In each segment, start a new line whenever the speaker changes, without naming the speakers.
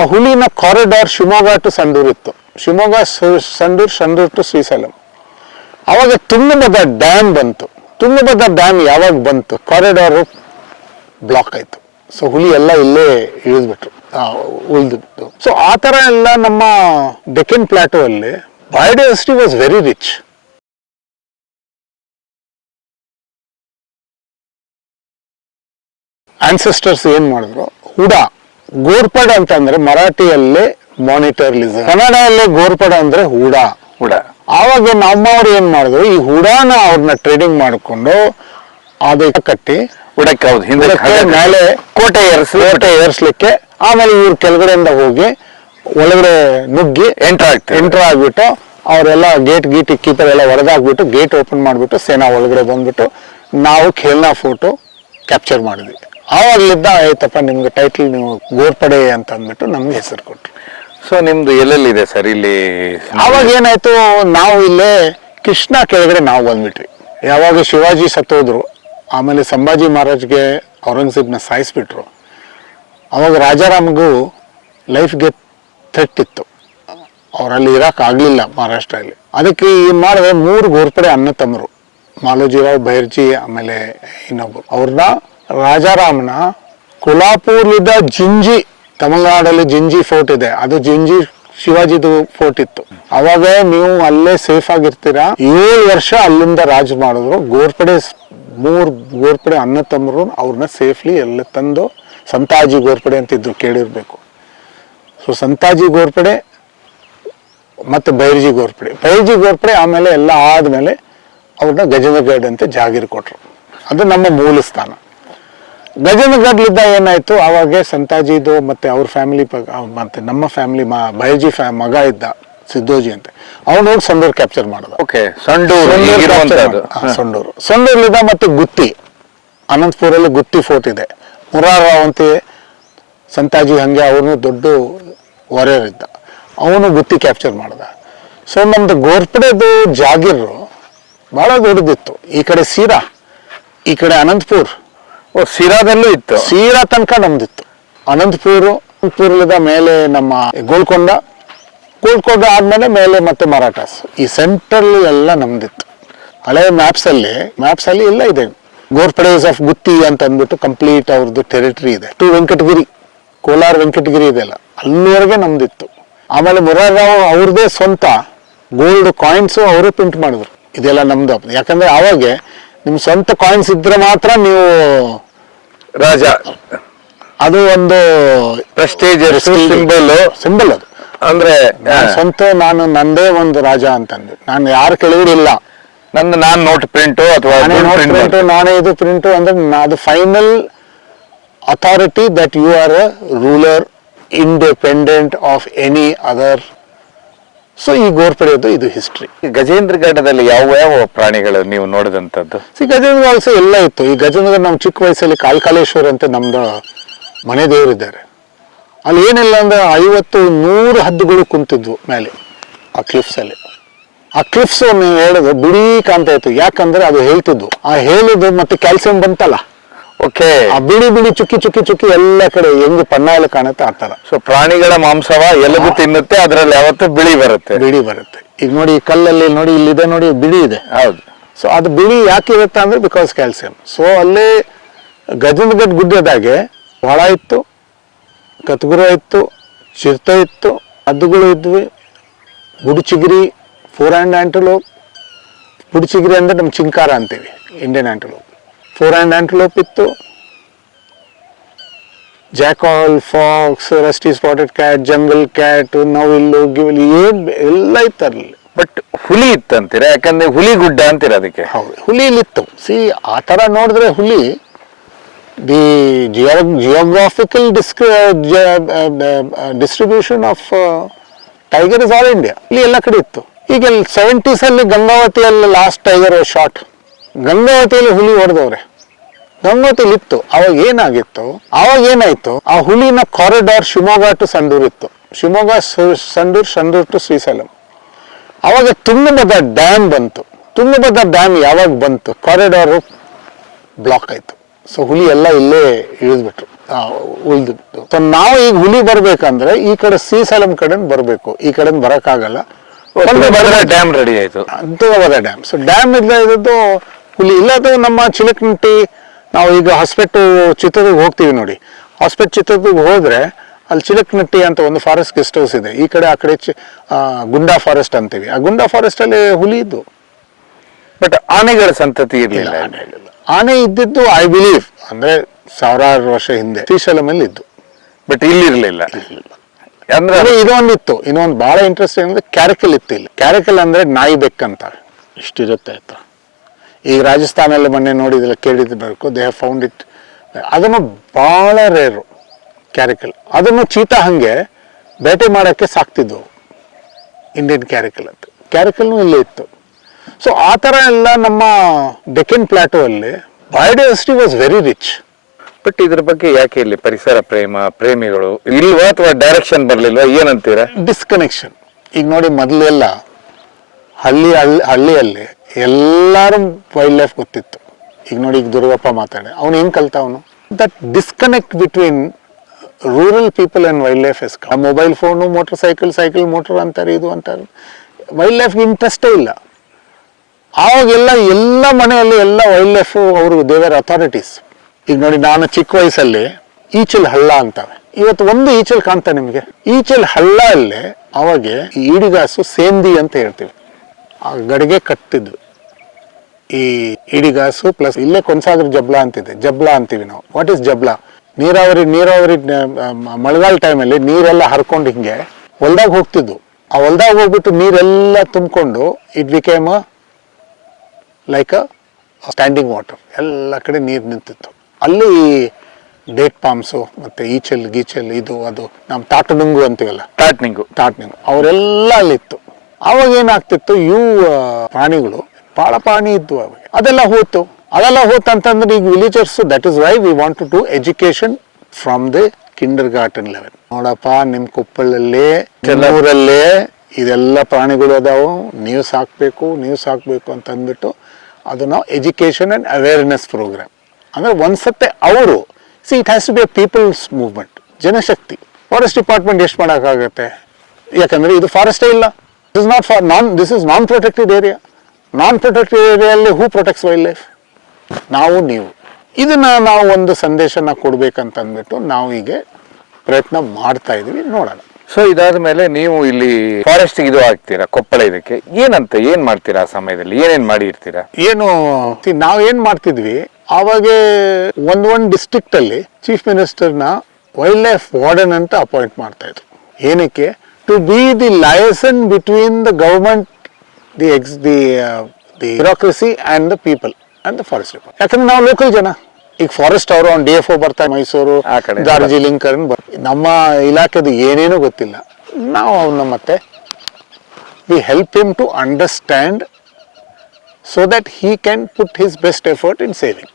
ಆ ಹುಲಿನ corridor Shivamogga to Sandur ಇತ್ತು. ಶಿವಮೊಗ್ಗ ಸಂಡೂರ್ ಸಂಡೂರ್ ಟು ಶ್ರೀಶೈಲಂ. ಅವಾಗ ತುಂಗಭದ್ರ ಡ್ಯಾಮ್ ಬಂತು. ತುಂಗಭದ್ರ ಡ್ಯಾಮ್ ಯಾವಾಗ ಬಂತು? ಕಾರಿಡಾರು ಬ್ಲಾಕ್ ಆಯ್ತು. ಸೊ ಹುಲಿ ಎಲ್ಲ ಇಲ್ಲೇ ಇಳಿದ್ಬಿಟ್ರು. ಉಳಿದ್ಬಿಟ್ಟು ಸೊ ಆ ಥರ ಎಲ್ಲ ನಮ್ಮ ಡೆಕ್ಕನ್ ಪ್ಲಾಟೋ ಅಲ್ಲಿ biodiversity was very rich ancestors ಏನು ಮಾಡಿದ್ರು? ಹುಡ. ಗೋರ್ಪಡ ಅಂತಂದ್ರೆ ಮರಾಠಿಯಲ್ಲಿ ಮಾನಿಟರ್ಲಿಸಮ್ ಕನ್ನಡದಲ್ಲಿ ಗೋರ್ಪಡ ಅಂದ್ರೆ ಹುಡ.
ಹೂಡ.
ಆವಾಗ ನಮ್ಮವ್ರು ಏನ್ ಮಾಡಿದ್ರು ಈ ಹುಡಾನ ಅವ್ರನ್ನ ಟ್ರೇಡಿಂಗ್ ಮಾಡಿಕೊಂಡು ಅದಕ್ಕೆ ಕಟ್ಟಿ
ಉಡಕ್ಕೆ ಹೌದು. ಹಿಂದೆ
ಇದಕ್ಕೆ ಮೇಲೆ
ಕೋಟೆ ಏರಿಸಿ
ಕೋಟೆ ಏರಿಸ್ಲಿಕ್ಕೆ ಆಮೇಲೆ ಇವ್ರ ಕೆಳಗಡೆಯಿಂದ ಹೋಗಿ ಒಳಗಡೆ ನುಗ್ಗಿ
ಎಂಟರ್ ಆಗ್ತಾರೆ.
ಎಂಟರ್ ಆಗ್ಬಿಟ್ಟು ಅವರೆಲ್ಲ ಗೇಟ್ ಗೀಟ್ ಕೀಪರ್ ಎಲ್ಲ ಹೊರದಾಗ್ಬಿಟ್ಟು ಗೇಟ್ ಓಪನ್ ಮಾಡಿಬಿಟ್ಟು ಸೇನಾ ಒಳಗಡೆ ಬಂದ್ಬಿಟ್ಟು ನಾವು ಖೇಲ್ನಾ ಫೋಟೋ ಕ್ಯಾಪ್ಚರ್ ಮಾಡಿದ್ವಿ. ಆವಾಗಲಿದ್ದ ಆಯ್ತಪ್ಪ ನಿಮ್ಗೆ ಟೈಟಲ್ ನೀವು ಗೋರ್ಪಡೆ ಅಂತ ಅಂದ್ಬಿಟ್ಟು ನಮ್ಗೆ ಹೆಸರು ಕೊಟ್ರು.
ಸೊ ನಿಮ್ದು ಎಲ್ಲೆಲ್ಲಿದೆ ಸರ್? ಇಲ್ಲಿ
ಆವಾಗ ಏನಾಯ್ತು ನಾವು ಇಲ್ಲೇ ಕೃಷ್ಣ ಕೆಳಗಡೆ ನಾವು ಬಂದ್ಬಿಟ್ವಿ. ಯಾವಾಗ ಶಿವಾಜಿ ಸತ್ತೋದ್ರು ಆಮೇಲೆ ಸಂಭಾಜಿ ಮಹಾರಾಜ್ಗೆ ಔರಂಗಜೇಬ್ನ ಸಾಯಿಸ್ಬಿಟ್ರು. ಅವಾಗ ರಾಜಾರಾಮ್ಗೂ ಲೈಫ್ಗೆ ಥ್ರೆಟ್ ಇತ್ತು. ಅವರಲ್ಲಿ ಇರೋಕ್ಕಾಗಲಿಲ್ಲ ಆಗ್ಲಿಲ್ಲ ಮಹಾರಾಷ್ಟ್ರಲ್ಲಿ ಅದಕ್ಕೆ ಏನ್ ಮಾಡಿದ್ರೆ ಮೂರು ಗೋರ್ಪಡೆ ಅಣ್ಣ ತಮ್ಮರು. ಮಾಲೋಜಿರಾವ್ ಬೈರ್ಜಿ ಆಮೇಲೆ ಇನ್ನೊಬ್ರು. ಅವ್ರನ್ನ ರಾಜಾರಾಮನ ಕೊಲಾಪುರದ ಜಿಂಜಿ, ತಮಿಳುನಾಡಲ್ಲಿ ಜಿಂಜಿ ಫೋರ್ಟ್ ಇದೆ. ಅದು ಜಿಂಜಿ ಶಿವಾಜಿದು ಫೋರ್ಟ್ ಇತ್ತು. ಅವಾಗ ನೀವು ಅಲ್ಲೇ ಸೇಫ್ ಆಗಿರ್ತೀರಾ? ಏಳು ವರ್ಷ ಅಲ್ಲಿಂದ ರಾಜ್ ಮಾಡಿದ್ರು. ಗೋರ್ಪಡೆ ಮೂರು ಗೋರ್ಪಡೆ ಅನ್ನ ತಮ್ಮರು ಅವ್ರನ್ನ ಸೇಫ್ಲಿ ಎಲ್ಲ ತಂದು ಸಂತಾಜಿ ಗೋರ್ಪಡೆ ಅಂತಿದ್ರು ಕೇಳಿರ್ಬೇಕು. ಸೊ ಸಂತಾಜಿ ಗೋರ್ಪಡೆ ಮತ್ತೆ ಬೈರ್ಜಿ ಗೋರ್ಪಡೆ. ಬೈರ್ಜಿ ಗೋರ್ಪಡೆ ಆಮೇಲೆ ಎಲ್ಲ ಆದಮೇಲೆ ಅವ್ರನ್ನ ಗಜೇಂದ್ರಗಢ ಅಂತ ಜಾಗೀರ್ ಕೊಟ್ರು. ಅದು ನಮ್ಮ ಮೂಲ ಸ್ಥಾನ. ಗಜೇಂದ್ರಗಢಲಿದ್ದ ಏನಾಯ್ತು? ಅವಾಗ ಸಂತಾಜಿದು ಮತ್ತೆ ಅವ್ರ ಫ್ಯಾಮಿಲಿ ಮತ್ತೆ ನಮ್ಮ ಫ್ಯಾಮಿಲಿ ಬಯಜಿ ಮಗ ಇದ್ದ ಸಿದ್ದೋಜಿ ಅಂತ. ಅವನು ಹೋಗಿ ಸಂಡೂರ್ ಕ್ಯಾಪ್ಚರ್ ಮಾಡಿದ.
ಓಕೆ ಸಂಡೂರು
ಸಂಡೂರ್ಲಿದ್ದ ಮತ್ತೆ ಗುತ್ತಿ. ಅನಂತಪುರಲ್ಲಿ ಗುತ್ತಿ ಫೋರ್ಟ್ ಇದೆ. ಮುರಾರಾವ್ ಅಂತ ಸಂತಾಜಿ ಹಂಗೆ ಅವನು ದೊಡ್ಡ ವಾರಿಯರ್ ಇದ್ದ. ಅವನು ಗುತ್ತಿ ಕ್ಯಾಪ್ಚರ್ ಮಾಡ್ದ. ಸೊ ನಮ್ದು ಗೋರ್ಪಡೆದು ಜಾಗೀರು ಬಹಳ ದೊಡ್ಡದಿತ್ತು. ಈ ಕಡೆ ಸೀರಾ ಈ ಕಡೆ ಅನಂತಪುರ್.
ಸಿರಾದಲ್ಲೂ ಇತ್ತು.
ಸೀರಾ ತನಕ ನಮ್ದಿತ್ತು. ಅನಂತಪುರ, ಅನಂತಪುರದ ಮೇಲೆ ನಮ್ಮ ಗೋಲ್ಕೊಂಡ. ಗೋಲ್ಕೊಂಡ ಆದ್ಮೇಲೆ ಮೇಲೆ ಮತ್ತೆ ಮರಾಠಾಸ್. ಈ ಸೆಂಟ್ರಲ್ ಎಲ್ಲ ನಮ್ದಿತ್ತು. ಹಳೆ ಮ್ಯಾಪ್ಸ್ ಅಲ್ಲಿ ಮ್ಯಾಪ್ಸ್ ಅಲ್ಲಿ ಎಲ್ಲ ಇದೆ. ಗೋರ್ಪಡೇಸ್ ಆಫ್ ಗುತ್ತಿ ಅಂತ ಅಂದ್ಬಿಟ್ಟು ಕಂಪ್ಲೀಟ್ ಅವ್ರದ್ದು ಟೆರಿಟರಿ ಇದೆ. ಟು ವೆಂಕಟಗಿರಿ ಕೋಲಾರ ವೆಂಕಟಗಿರಿ ಇದೆಲ್ಲ ಅಲ್ಲಿವರೆಗೆ ನಮ್ದಿತ್ತು. ಆಮೇಲೆ ಮುರಾರಾವ್ ಅವ್ರದೇ ಸ್ವಂತ ಗೋಲ್ಡ್ ಕಾಯಿನ್ಸು ಅವರೇ ಪ್ರಿಂಟ್ ಮಾಡಿದ್ರು. ಇದೆಲ್ಲ ನಮ್ದು. ಯಾಕಂದ್ರೆ ಅವಾಗ ನಿಮ್ ಸ್ವಂತ ಕಾಯಿನ್ಸ್ ಇದ್ರೆ ಮಾತ್ರ ನೀವು
ರಾಜ
ಅದು ಒಂದು
ಪ್ರೆಸ್ಟೇಜ್ ಸಿಂಬಲ್
ಸಿಂಬಲ್ ಅದು.
ಅಂದ್ರೆ
ಸ್ವಂತ ನಾನು ನಂದೇ ಒಂದು ರಾಜ ಅಂತಂದೆ. ನಾನು ಯಾರು ಕೆಳಗಡಿಲ್ಲ
ನಂದು ನಾನು ನೋಟ್ ಪ್ರಿಂಟು ಅಥವಾ
ನೋಟ್ ಪ್ರಿಂಟು ನಾನೇ ಇದು ಪ್ರಿಂಟು ಅಂದ್ರೆ ಅದು final authority that you are a ruler independent of any other so ಈ ಗೋರ್ಪಡೆಯದು ಇದು ಹಿಸ್ಟ್ರಿ
ಈ ಘಟ್ಟದಲ್ಲಿ ಯಾವ ಯಾವ ಪ್ರಾಣಿಗಳು ನೀವು ನೋಡಿದಂಥದ್ದು?
ಸಿ ಗಜೇಂದ್ರ ಆಲ್ಸೋ ಎಲ್ಲ ಇತ್ತು. ಈ ಗಜೇಂದ್ರ ನಮ್ಮ ಚಿಕ್ಕ ವಯಸ್ಸಲ್ಲಿ ಕಾಲ್ಕಾಲೇಶ್ವರ ಅಂತ ನಮ್ದು ಮನೆ ದೇವರಿದ್ದಾರೆ. ಅಲ್ಲಿ ಏನಿಲ್ಲ ಅಂದ್ರೆ ಐವತ್ತು ನೂರು ಹದ್ದುಗಳು ಕುಂತಿದ್ವು ಮೇಲೆ ಆ ಕ್ಲಿಫ್ಸ್ ಅಲ್ಲಿ. ಆ ಕ್ಲಿಫ್ಸ್ ನೀವು ಹೇಳೋದು ಬಿಡೀ ಕಾಣ್ತಾ ಇತ್ತು. ಯಾಕಂದ್ರೆ ಅದು ಹೇಳ್ತಿದ್ವು. ಆ ಹೇಳಿದ್ದು ಮತ್ತೆ ಕ್ಯಾಲ್ಸಿಯಂ ಬಂತಲ್ಲ?
ಓಕೆ.
ಆ ಬಿಡಿ ಬಿಡಿ ಚುಕ್ಕಿ ಚುಕ್ಕಿ ಚುಕ್ಕಿ ಎಲ್ಲ ಕಡೆ ಹೆಂಗ್ ಪನ್ನ ಎಲ್ಲ ಕಾಣುತ್ತೆ ಆ ತರ
ಸೊ ಪ್ರಾಣಿಗಳ ಮಾಂಸವ ಎಲ್ಲದೂ ತಿನ್ನುತ್ತೆ ಅದ್ರಲ್ಲಿ ಯಾವತ್ತು ಬಿಳಿ ಬರುತ್ತೆ.
ಬಿಳಿ ಬರುತ್ತೆ. ಈಗ ನೋಡಿ ಈ ಕಲ್ಲಲ್ಲಿ ನೋಡಿ ಇಲ್ಲಿದೆ ನೋಡಿ ಬಿಳಿ ಇದೆ.
ಹೌದು.
ಸೊ ಅದು ಬಿಳಿ ಯಾಕೆ ಇರುತ್ತೆ ಅಂದ್ರೆ ಬಿಕಾಸ್ ಕ್ಯಾಲ್ಸಿಯಂ ಸೊ ಅಲ್ಲಿ ಗಜೇಂದ್ರಗಢ ಗುಡ್ಡದಾಗೆ ಹೊಳ ಇತ್ತು ಕತ್ಗುರ ಇತ್ತು ಚಿರ್ತ ಇತ್ತು ಹದ್ದುಗಳು ಇದ್ವಿ ಬುಡುಚಿಗಿರಿ ಫೋರ್ ಹ್ಯಾಂಡ್ ಆಂಟಲೋಪ್. ಬುಡುಚಿಗಿರಿ ಅಂದ್ರೆ ನಮ್ಮ ಚಿಂಕಾರ ಅಂತೀವಿ Indian antelope four and antelope ಇತ್ತು jackal fox rusty spotted cat jungle cat ನವಿಲ್ಲು ಗಿವಿಲ್ ಏನ್ ಎಲ್ಲ ಇತ್ತು ಅಲ್ಲಿ
ಬಟ್ ಹುಲಿ ಇತ್ತಂತೀರ? ಯಾಕಂದ್ರೆ ಹುಲಿ ಗುಡ್ಡ ಅಂತೀರ ಅದಕ್ಕೆ?
ಹೌದು ಹುಲಿಲಿತ್ತು. ಸಿ ಆ ಥರ ನೋಡಿದ್ರೆ ಹುಲಿ the geo geographical disc distribution of tiger is all India ಇಲ್ಲಿ ಎಲ್ಲ ಕಡೆ ಇತ್ತು. ಈಗ ಸೆವೆಂಟೀಸ್ ಅಲ್ಲಿ ಗಂಗಾವತಿಯಲ್ಲಿ ಲಾಸ್ಟ್ ಟೈಗರ್ ಶಾಟ್ ಗಂಗಾವತಿಯಲ್ಲಿ ಹುಲಿ ಹೊಡೆದವ್ರೆ. ಗಂಗಾವತಿಲಿ ಇತ್ತು. ಅವಾಗ ಏನಾಗಿತ್ತು? ಅವಾಗ ಏನಾಯ್ತು? ಆ ಹುಲಿನ ಕಾರಿಡಾರ್ ಶಿವಮೊಗ್ಗ ಟು ಸಂಡೂರ್ ಇತ್ತು. ಶಿವಮೊಗ್ಗ ಸಂಡೂರ್ ಸಂಡೂರ್ ಟು ಶ್ರೀಶೈಲಂ. ಅವಾಗ ತುಂಗಭದ್ರಾ ಡ್ಯಾಮ್ ಬಂತು. ತುಂಗಭದ್ರಾ ಡ್ಯಾಮ್ ಯಾವಾಗ ಬಂತು? ಕಾರಿಡಾರು ಬ್ಲಾಕ್ ಆಯ್ತು. ಸೊ ಹುಲಿ ಎಲ್ಲ ಇಲ್ಲೇ ಇಳಿದ್ಬಿಟ್ರು. ಉಳಿದ್ಬಿಟ್ಟು ಸೊ ನಾವು ಈಗ ಹುಲಿ ಬರ್ಬೇಕಂದ್ರೆ ಈ ಕಡೆ ಶ್ರೀಶೈಲಂ ಕಡೆ ಬರಬೇಕು. ಈ ಕಡೆ ಬರಕ್ಕಾಗಲ್ಲ.
ಡ್ಯಾಮ್ ರೆಡಿ ಆಯ್ತು.
ತುಂಗಭದ್ರಾ ಡ್ಯಾಮ್ ಸೊ ಡ್ಯಾಮ್ ಇಲ್ಲ ಇದ್ದದ್ದು ಹುಲಿ. ಇಲ್ಲದು ನಮ್ಮ ಚಿಲಕನಟ್ಟಿ ನಾವು ಈಗ ಹಾಸ್ಪೆಟ್ ಚಿತ್ರದುರ್ಗ ಹೋಗ್ತೀವಿ ನೋಡಿ. ಹಾಸ್ಪೆಟ್ ಚಿತ್ರದುರ್ಗ ಹೋದ್ರೆ ಅಲ್ಲಿ ಚಿಲಕನಟ್ಟಿ ಅಂತ ಒಂದು ಫಾರೆಸ್ಟ್ ಗೆಸ್ಟ್ ಹೌಸ್ ಇದೆ. ಈ ಕಡೆ ಆ ಕಡೆ ಚಿ- ಗುಂಡಾ ಫಾರೆಸ್ಟ್ ಅಂತೀವಿ. ಆ ಗುಂಡಾ ಫಾರೆಸ್ಟ್ ಅಲ್ಲಿ ಹುಲಿ ಇದ್ದು.
ಬಟ್ ಆನೆಗಳ ಸಂತತಿ ಇರಲಿಲ್ಲ
ಆನೆ ಇದ್ದಿದ್ದು ಐ ಬಿಲೀವ್ ಅಂದ್ರೆ ಸಾವಿರಾರು ವರ್ಷ ಹಿಂದೆ. ಶ್ರೀಶೈಲಮಲ್ಲಿ ಇದ್ದು.
ಬಟ್ ಇಲ್ಲಿ ಇರಲಿಲ್ಲ. ಅಂದ್ರೆ
ಇನ್ನೊಂದು ಇದೊಂದಿತ್ತು ಇನ್ನೊಂದು ಬಹಳ ಇಂಟ್ರೆಸ್ಟಿಂಗ್ ಅಂದ್ರೆ ಕ್ಯಾರಕಲ್ ಇತ್ತು ಇಲ್ಲಿ. ಕ್ಯಾರಕಲ್ ಅಂದ್ರೆ ನಾಯಿ ಬೆಕ್ಕಂತ ಇಷ್ಟಿರುತ್ತೆ ಆಯ್ತಾ? ಈಗ ರಾಜಸ್ಥಾನಲ್ಲಿ ಮೊನ್ನೆ ನೋಡಿದ್ರೆ ಕೇಳಿದ್ಬೇಕು ದೇ ಹ್ಯಾವ್ ಫೌಂಡ್ ಇಟ್ ಅದನ್ನು ಬಹಳ ರೇರು ಕ್ಯಾರಿಕಲ್ ಅದನ್ನು ಚೀತಾ ಹಾಗೆ ಬೇಟೆ ಮಾಡೋಕ್ಕೆ ಸಾಕ್ತಿದ್ವು. ಇಂಡಿಯನ್ ಕ್ಯಾರಿಕಲ್ ಅಂತ. ಕ್ಯಾರಿಕಲ್ನು ಇಲ್ಲೇ ಇತ್ತು. ಸೊ ಆ ಥರ ಎಲ್ಲ ನಮ್ಮ ಡೆಕ್ಕನ್ ಪ್ಲಾಟೋ ಅಲ್ಲಿ biodiversity was very rich
but ಇದ್ರ ಬಗ್ಗೆ ಯಾಕೆ ಇಲ್ಲಿ ಪರಿಸರ ಪ್ರೇಮ ಪ್ರೇಮಿಗಳು ಇಲ್ವಾ ಅಥವಾ ಡೈರೆಕ್ಷನ್ ಬರ್ಲಿಲ್ವಾ? ಏನಂತೀರಾ?
ಡಿಸ್ಕನೆಕ್ಷನ್ ಈಗ ನೋಡಿ ಮೊದಲೆಲ್ಲ ಹಳ್ಳಿ ಹಳ್ಳಿ ಹಳ್ಳಿಯಲ್ಲಿ ಎಲ್ಲರೂ ವೈಲ್ಡ್ ಲೈಫ್ ಗೊತ್ತಿತ್ತು. ಈಗ ನೋಡಿ, ಈಗ ದುರ್ಗಪ್ಪ ಮಾತಾಡಿ ಅವನು ಹೆಂಗೆ ಕಲ್ತ ಅವನು? That disconnect between rural people and wildlife S mobile phone motorcycle cycle motor ಅಂತಾರೆ, ಇದು ಅಂತಾರೆ. ವೈಲ್ಡ್ ಲೈಫ್ಗೆ ಇಂಟ್ರೆಸ್ಟೇ ಇಲ್ಲ. ಆವಾಗೆಲ್ಲ ಎಲ್ಲ ಮನೆಯಲ್ಲಿ ಎಲ್ಲ ವೈಲ್ಡ್ ಲೈಫ್ ಅವರು, ದೇವರ್ ಅಥಾರಿಟೀಸ್ ಈಗ ನೋಡಿ, ನಾನು ಚಿಕ್ಕ ವಯಸ್ಸಲ್ಲಿ ಈಚಲ್ ಹಳ್ಳ ಅಂತವೆ. ಇವತ್ತು ಒಂದು ಈಚಲ್ ಕಾಣ್ತಾ ನಿಮಗೆ. ಈಚಲ್ ಹಳ್ಳ ಅಲ್ಲೇ ಅವಾಗೆ ಈಡಿಗಾಸು ಸೇಂದಿ ಅಂತ ಹೇಳ್ತೀವಿ. ಆ ಗಡಿಗೆ ಕಟ್ಟಿದ್ವಿ ಈ ಇಡಿಗಾಸು ಪ್ಲಸ್ ಇಲ್ಲೇ ಕೊನ್ಸಾಗರ ಜಬ್ಲ ಅಂತಿದೆ. ಜಬ್ಲ ಅಂತೀವಿ ನಾವು. ವಾಟ್ ಇಸ್ ಜಬ್ಲ? ನೀರಾವರಿ ನೀರಾವರಿ ಮಳೆಗಾಲ ಟೈಮಲ್ಲಿ ನೀರೆಲ್ಲ ಹರ್ಕೊಂಡು ಹಿಂಗೆ ಹೊಲ್ದಾಗ ಹೋಗ್ತಿದ್ವು. ಆ ಹೊಲ್ದಾಗ ಹೋಗ್ಬಿಟ್ಟು ನೀರೆಲ್ಲ ತುಂಬಿಕೊಂಡು it became like a standing water ಎಲ್ಲ ಕಡೆ ನೀರು ನಿಂತಿತ್ತು. ಅಲ್ಲಿ ಡೇಟ್ ಪಾಮ್ಸು ಮತ್ತು ಈಚೆಲ್ ಗೀಚೆಲ್ ಇದು ಅದು ನಮ್ಮ ತಾಟನುಂಗು ಅಂತೀವಲ್ಲ?
ಟಾಟ್ನಿಂಗು
ತಾಟ್ನಿಂಗು. ಅವರೆಲ್ಲ ಅಲ್ಲಿತ್ತು. ಅವಾಗ ಏನಾಗ್ತಿತ್ತು ಇವು ಪ್ರಾಣಿಗಳು ಬಹಳ ಪ್ರಾಣಿ ಇದ್ವು ಅವಾಗ ಅದೆಲ್ಲ ಹೋತು ಅದೆಲ್ಲ ಹೋತಂತಂದ್ರೆ ಈಗ villagers that is why we want to do education from the kindergarten level ನೋಡಪ್ಪ ನಿಮ್ ಕೊಪ್ಪಳಲ್ಲೇ ಕೆಲವರಲ್ಲೇ ಇದೆಲ್ಲ ಪ್ರಾಣಿಗಳು ಅದಾವು. ನೀವು ಸಾಕ್ಬೇಕು ನೀವು ಸಾಕ್ಬೇಕು ಅಂತ ಅಂದ್ಬಿಟ್ಟು ಅದು ನಾವು ಎಜುಕೇಶನ್ ಅಂಡ್ ಅವೇರ್ನೆಸ್ ಪ್ರೋಗ್ರಾಮ್ ಅಂದ್ರೆ ಒಂದ್ಸತ್ತೆ ಅವರು see it has to be a people's movement Janshakti. Forest department ಎಷ್ಟು ಮಾಡೋಕ್ಕಾಗತ್ತೆ? ಯಾಕಂದ್ರೆ ಇದು ಫಾರೆಸ್ಟೇ ಇಲ್ಲ. This not for non this is non protected area non protected ಏರಿಯಲ್ಲಿ who protects wildlife ನಾವು ನೀವು. ಇದನ್ನ ನಾವು ಒಂದು ಸಂದೇಶನ ಕೊಡ್ಬೇಕಂತ ಅಂದ್ಬಿಟ್ಟು ನಾವು ಈಗ ಪ್ರಯತ್ನ ಮಾಡ್ತಾ ಇದೀವಿ ನೋಡೋಣ.
ಸೊ ಇದಾದ ಮೇಲೆ ನೀವು ಇಲ್ಲಿ ಫಾರೆಸ್ಟ್ ಇದು ಹಾಕ್ತೀರಾ ಕೊಪ್ಪಳ ಇದಕ್ಕೆ. ಏನಂತ ಏನ್ ಮಾಡ್ತೀರಾ ಆ ಸಮಯದಲ್ಲಿ? ಏನೇನ್ ಮಾಡಿರ್ತೀರಾ?
ಏನು see, ನಾವ್ ಏನ್ ಮಾಡ್ತಿದ್ವಿ ಆವಾಗ ಒಂದ್ ಒಂದ್ ಡಿಸ್ಟ್ರಿಕ್ಟ್ ಅಲ್ಲಿ ಚೀಫ್ ಮಿನಿಸ್ಟರ್ನ ವೈಲ್ಡ್ ಲೈಫ್ ವಾರ್ಡನ್ ಅಂತ ಅಪಾಯಿಂಟ್ ಮಾಡ್ತಾ ಇದ್ರು. ಏನಕ್ಕೆ? To be the liaison the the the, the ex the the bureaucracy and the people and the forest department. ಯಾಕಂದ್ರೆ ನಾವು ಲೋಕಲ್ ಜನ ಈಗ ಫಾರೆಸ್ಟ್ ಅವರು ಡಿ ಎಫ್ ಬರ್ತಾರೆ ಮೈಸೂರು. ಡಾರ್ಜಿಲಿಂಗ್ ಕರ್ನ್ ಬರ್ ನಮ್ಮ ಇಲಾಖೆದು ಏನೇನು ಗೊತ್ತಿಲ್ಲ ನಾವು ಅವನ್ನ ಮತ್ತೆ we help him to understand so that he can put his best effort in saving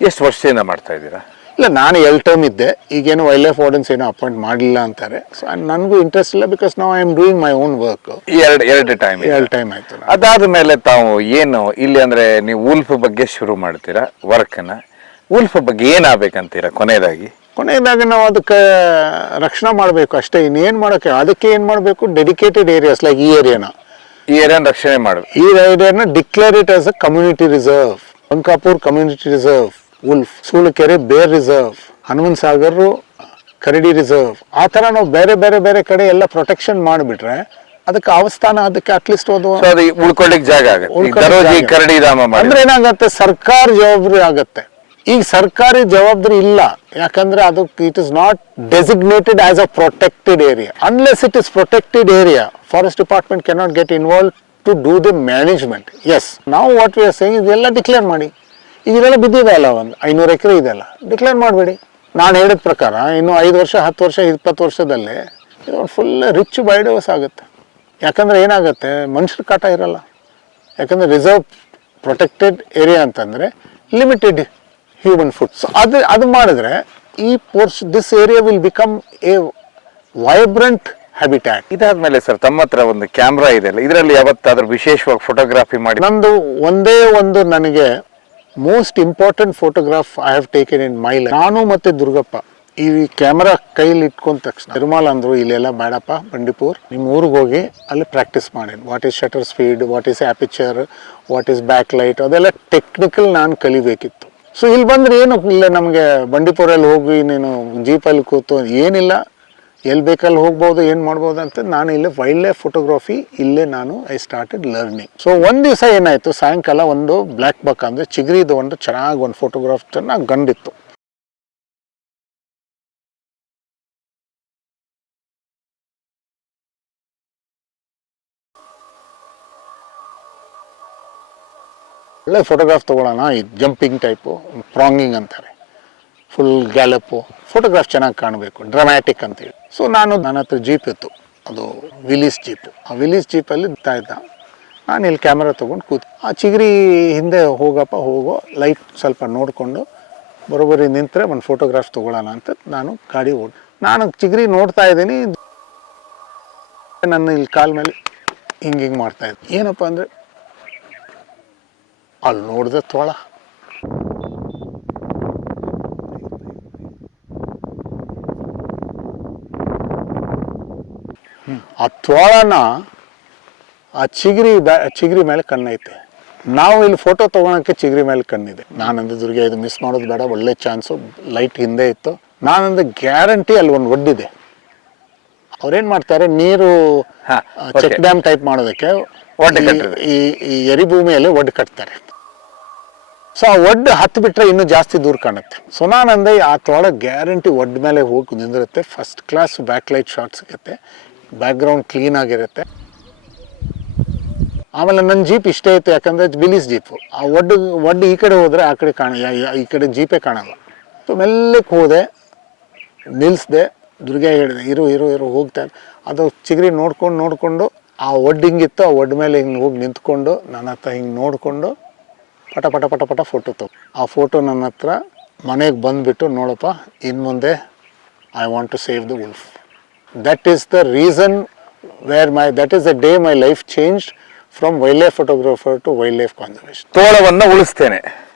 ಎಷ್ಟು ವರ್ಷದಿಂದ ಮಾಡ್ತಾ ಇದ್ದೀರಾ
ಇಲ್ಲ ನಾನು ಎಲ್ ಟರ್ಮ್ ಇದ್ದೆ. ಈಗೇನು ವೈಲ್ಡ್ ಲೈಫ್ ವಾರ್ಡನ್ಸ್ ಏನು ಅಪಾಯಿಂಟ್ ಮಾಡಲಿಲ್ಲ ಅಂತಾರೆ. ಸೊ ನನಗೂ ಇಂಟ್ರೆಸ್ಟ್ ಇಲ್ಲ ಬಿಕಾಸ್ ನಾವು I am doing my own work
ಎರಡು ಎರಡು ಟೈಮ್
ಎರಡು ಟೈಮ್ ಆಯ್ತು.
ಅದಾದ ಮೇಲೆ ತಾವು ಏನು ಇಲ್ಲಿ ಅಂದರೆ ನೀವು ಉಲ್ಫ್ ಬಗ್ಗೆ ಶುರು ಮಾಡ್ತೀರಾ ವರ್ಕನ್ನ ಉಲ್ಫ್ ಬಗ್ಗೆ ಏನಾಗಬೇಕಂತೀರಾ ಕೊನೆಯದಾಗಿ?
ಕೊನೆಯದಾಗ ನಾವು ಅದಕ್ಕೆ ರಕ್ಷಣೆ ಮಾಡಬೇಕು ಅಷ್ಟೇ. ಇನ್ನೇನು ಮಾಡೋಕ್ಕೆ ಅದಕ್ಕೆ ಏನು ಮಾಡಬೇಕು? ಡೆಡಿಕೇಟೆಡ್ ಏರಿಯಾಸ್ ಲೈಕ್ ಈ ಏರಿಯಾನ
ಈ ಏರಿಯಾನ ರಕ್ಷಣೆ ಮಾಡಬೇಕು.
ಈ ಏರಿಯಾನ declare it as a community reserve Ankapur community reserve wolf Sulukere bear reserve Hanuman Sagar Karadi reserve ಆ ಥರ ನಾವು ಬೇರೆ ಬೇರೆ ಬೇರೆ ಕಡೆ ಎಲ್ಲ ಪ್ರೊಟೆಕ್ಷನ್ ಮಾಡಿಬಿಟ್ರೆ ಅದಕ್ಕೆ ಅವಸ್ಥಾನ ಅದಕ್ಕೆ ಅಟ್ಲೀಸ್ಟ್ ಒಂದು
ಉಳ್ಕೊಳ್ಳಿಕ್ ಜಾಗ ಆಗುತ್ತೆ.
ಅಂದ್ರೆ ಏನಾಗತ್ತೆ? ಸರ್ಕಾರ ಜವಾಬ್ದಾರಿ ಆಗತ್ತೆ. ಈಗ ಸರ್ಕಾರಿ ಜವಾಬ್ದಾರಿ ಇಲ್ಲ. ಯಾಕಂದ್ರೆ ಅದು it is not designated as a protected area unless it is protected area forest department cannot get involve to do the management S ನಾವು ವಾಟ್ ವಿ ಆರ್ ಸೇಯಿಂಗ್ ಇದೆಲ್ಲ ಡಿಕ್ಲೇರ್ ಮಾಡಿ. ಇದೆಲ್ಲ ಬಿದ್ದಿದೆ ಅಲ್ಲ ಒಂದು ಐನೂರು ಎಕರೆ ಇದೆಲ್ಲ ಡಿಕ್ಲೇರ್ ಮಾಡಬೇಡಿ. ನಾನು ಹೇಳಿದ ಪ್ರಕಾರ ಇನ್ನು ಐದು ವರ್ಷ ಹತ್ತು ವರ್ಷ ಇಪ್ಪತ್ತು ವರ್ಷದಲ್ಲಿ ಇದೊಂದು ಫುಲ್ ರಿಚ್ ಬಯೋಡೈವರ್ಸ್ ಆಗುತ್ತೆ. ಯಾಕಂದರೆ ಏನಾಗುತ್ತೆ? ಮನುಷ್ಯರ ಕಾಟ ಇರಲ್ಲ. ಯಾಕಂದರೆ ರಿಸರ್ವ್ ಪ್ರೊಟೆಕ್ಟೆಡ್ ಏರಿಯಾ ಅಂತಂದರೆ ಲಿಮಿಟೆಡ್ ಹ್ಯೂಮನ್ ಫುಡ್ ಸೊ ಅದು ಅದು ಮಾಡಿದ್ರೆ ಈ force this area will become a vibrant habitat
ಇದಾದ್ಮೇಲೆ ಸರ್ ತಮ್ಮ ಹತ್ರ ಒಂದು ಕ್ಯಾಮ್ರಾ ಇದೆ ಅಲ್ಲ. ಇದರಲ್ಲಿ ಯಾವತ್ತಾದ್ರೂ ವಿಶೇಷವಾಗಿ ಫೋಟೋಗ್ರಾಫಿ ಮಾಡಿ
ನಂದು ಒಂದೇ ಒಂದು ನನಗೆ most important photograph I have taken in my life ನಾನು ಮತ್ತೆ ದುರ್ಗಪ್ಪ, ಈ ಕ್ಯಾಮ್ರಾ ಕೈಲಿ ಇಟ್ಕೊಂಡ ತಕ್ಷಣ ತಿರುಮಲ ಅಂದರು, ಇಲ್ಲೆಲ್ಲ ಬೇಡಪ್ಪ, ಬಂಡೀಪುರ್ ನಿಮ್ಮ ಊರಿಗೆ ಹೋಗಿ ಅಲ್ಲಿ ಪ್ರಾಕ್ಟೀಸ್ ಮಾಡಿ. What is shutter speed what is aperture what is back light ಅದೆಲ್ಲ ಟೆಕ್ನಿಕಲ್ ನಾನು ಕಲಿಬೇಕಿತ್ತು. ಸೊ ಇಲ್ಲಿ ಬಂದರೆ ಏನು ಇಲ್ಲ ನಮಗೆ ಬಂಡೀಪುರಲ್ಲಿ ಹೋಗಿ ನೀನು ಜೀಪಲ್ಲಿ ಕೂತು ಏನಿಲ್ಲ. ಎಲ್ಲಿ ಬೇಕಲ್ಲಿ ಹೋಗ್ಬೋದು, ಏನು ಮಾಡ್ಬೋದು ಅಂತ ನಾನು ಇಲ್ಲೇ ವೈಲ್ಡ್ ಲೈಫ್ ಫೋಟೋಗ್ರಫಿ ಇಲ್ಲೇ ನಾನು ಐ ಸ್ಟಾರ್ಟೆಡ್ ಲರ್ನಿಂಗ್ ಸೊ ಒಂದು ದಿವಸ ಏನಾಯಿತು, ಸಾಯಂಕಾಲ ಒಂದು ಬ್ಲ್ಯಾಕ್ ಬಕ್ ಅಂದರೆ ಚಿಗರಿದು ಒಂದು ಚೆನ್ನಾಗಿ ಒಂದು ಫೋಟೋಗ್ರಾಫ್ ಚೆನ್ನಾಗಿ ಗಂಡಿತ್ತು ಒಳ್ಳೆ ಫೋಟೋಗ್ರಾಫ್ ತೊಗೊಳ್ಳೋಣ ಈ ಜಂಪಿಂಗ್ ಟೈಪು ಪ್ರಾಂಗಿಂಗ್ ಅಂತಾರೆ. ಫುಲ್ ಗ್ಯಾಲಪ್ಪು ಫೋಟೋಗ್ರಾಫ್ ಚೆನ್ನಾಗಿ ಕಾಣಬೇಕು ಡ್ರಾಮ್ಯಾಟಿಕ್ ಅಂತೇಳಿ. ಸೊ ನಾನು ನನ್ನ ಹತ್ರ ಜೀಪ್ ಇತ್ತು. ಅದು ವಿಲೀಸ್ ಜೀಪ್ ಆ ವಿಲೀಸ್ ಜೀಪಲ್ಲಿ ಇದ್ದ. ನಾನು ಇಲ್ಲಿ ಕ್ಯಾಮ್ರಾ ತೊಗೊಂಡು ಕೂತ್, ಆ ಚಿಗರಿ ಹಿಂದೆ ಹೋಗಪ್ಪ, ಹೋಗೋ ಲೈಟ್ ಸ್ವಲ್ಪ ನೋಡಿಕೊಂಡು ಬರೋಬ್ಬರಿ ನಿಂತರೆ ಒಂದು ಫೋಟೋಗ್ರಾಫ್ ತೊಗೊಳ್ಳೋಣ ಅಂತ ನಾನು ಗಾಡಿ ಓಡ್, ನಾನು ಚಿಗರಿ ನೋಡ್ತಾ ಇದ್ದೀನಿ. ನನ್ನ ಇಲ್ಲಿ ಕಾಲ ಮೇಲೆ ಹಿಂಗೆ ಹಿಂಗೆ ಮಾಡ್ತಾ ಇದ್ದೆ. ಏನಪ್ಪ ಅಂದರೆ, ಅಲ್ಲಿ ನೋಡಿದೆ ತೋಳ. ಆ ತೋಳನ ಆ ಚಿಗರಿ ಚಿಗರಿ ಮೇಲೆ ಕಣ್ಣೈತೆ. ನಾವು ಇಲ್ಲಿ ಫೋಟೋ ತೊಗೊಳಕ್ಕೆ ಚಿಗರಿ ಮೇಲೆ ಕಣ್ಣಿದೆ. ನಾನಂದ ದುರ್ಗೆ ಇದು ಮಿಸ್ ಮಾಡೋದು ಬೇಡ ಒಳ್ಳೆ ಚಾನ್ಸು ಲೈಟ್ ಹಿಂದೆ ಇತ್ತು. ನಾನಂದ ಗ್ಯಾರಂಟಿ ಅಲ್ಲಿ ಒಂದು ಒಡ್ಡಿದೆ. ಅವ್ರೇನ್ ಮಾಡ್ತಾರೆ ನೀರು ಚೆಕ್ ಡ್ಯಾಮ್ ಟೈಪ್ ಮಾಡೋದಕ್ಕೆ ಈ-. ಈ ಎರಿ ಎರಿಭೂಮಿಯಲ್ಲಿ ಒಡ್ಡು ಕಟ್ತಾರೆ. ಸೊ ಆ ಒಡ್ಡು ಹತ್ತು ಬಿಟ್ರೆ ಇನ್ನೂ ಜಾಸ್ತಿ ದೂರ ಕಾಣುತ್ತೆ. ಸೊ ನಾನಂದೆ ಆ ತೋಳ ಗ್ಯಾರಂಟಿ ಒಡ್ ಮೇಲೆ ಹೋಗಿ ನಿಂದಿರುತ್ತೆ. First class back light shot ಸಿಗುತ್ತೆ. ಬ್ಯಾಕ್ಗ್ರೌಂಡ್ ಕ್ಲೀನ್ ಆಗಿರುತ್ತೆ. ಆಮೇಲೆ ನನ್ನ ಜೀಪ್ ಇಷ್ಟೇ ಇತ್ತು, ಯಾಕಂದ್ರೆ ಬಿಲೀಸ್ ಜೀಪು ಆ ಒಡ್ಡು ಒಡ್ಡು ಈ ಕಡೆ ಹೋದರೆ ಆ ಕಡೆ ಕಾಣ ಈ ಕಡೆ ಜೀಪೇ ಕಾಣಲ್ಲ. ಸೊ ಮೆಲ್ಲಕ್ಕೆ ಹೋದೆ ನಿಲ್ಲಿಸ್ದೆ ದುರ್ಗೆ ಹೇಳಿದೆ, ಇರು ಇರು ಇರು, ಹೋಗ್ತಾ. ಅದು ಚಿಗರಿ ನೋಡ್ಕೊಂಡು, ನೋಡಿಕೊಂಡು, ಆ ಒಡ್ಡು ಹಿಂಗಿತ್ತು, ಆ ಒಡ್ಡ ಮೇಲೆ ಹಿಂಗೆ ಹೋಗಿ ನಿಂತ್ಕೊಂಡು, ನನ್ನ ಹತ್ರ ಹಿಂಗೆ ನೋಡಿಕೊಂಡು, ಪಟ ಪಟ ಪಟ ಪಟ ಫೋಟೋ ತಗೋ. ಆ ಫೋಟೋ ನನ್ನ ಹತ್ರ ಮನೆಗೆ ಬಂದುಬಿಟ್ಟು, ನೋಡಪ್ಪ ಇನ್ನು ಮುಂದೆ I want to save the wolf that is the reason where my that is the day my life change from wildlife photographer to wildlife conservation
ತೋಳವನ್ನ ಉಳಿಸ್ತೇನೆ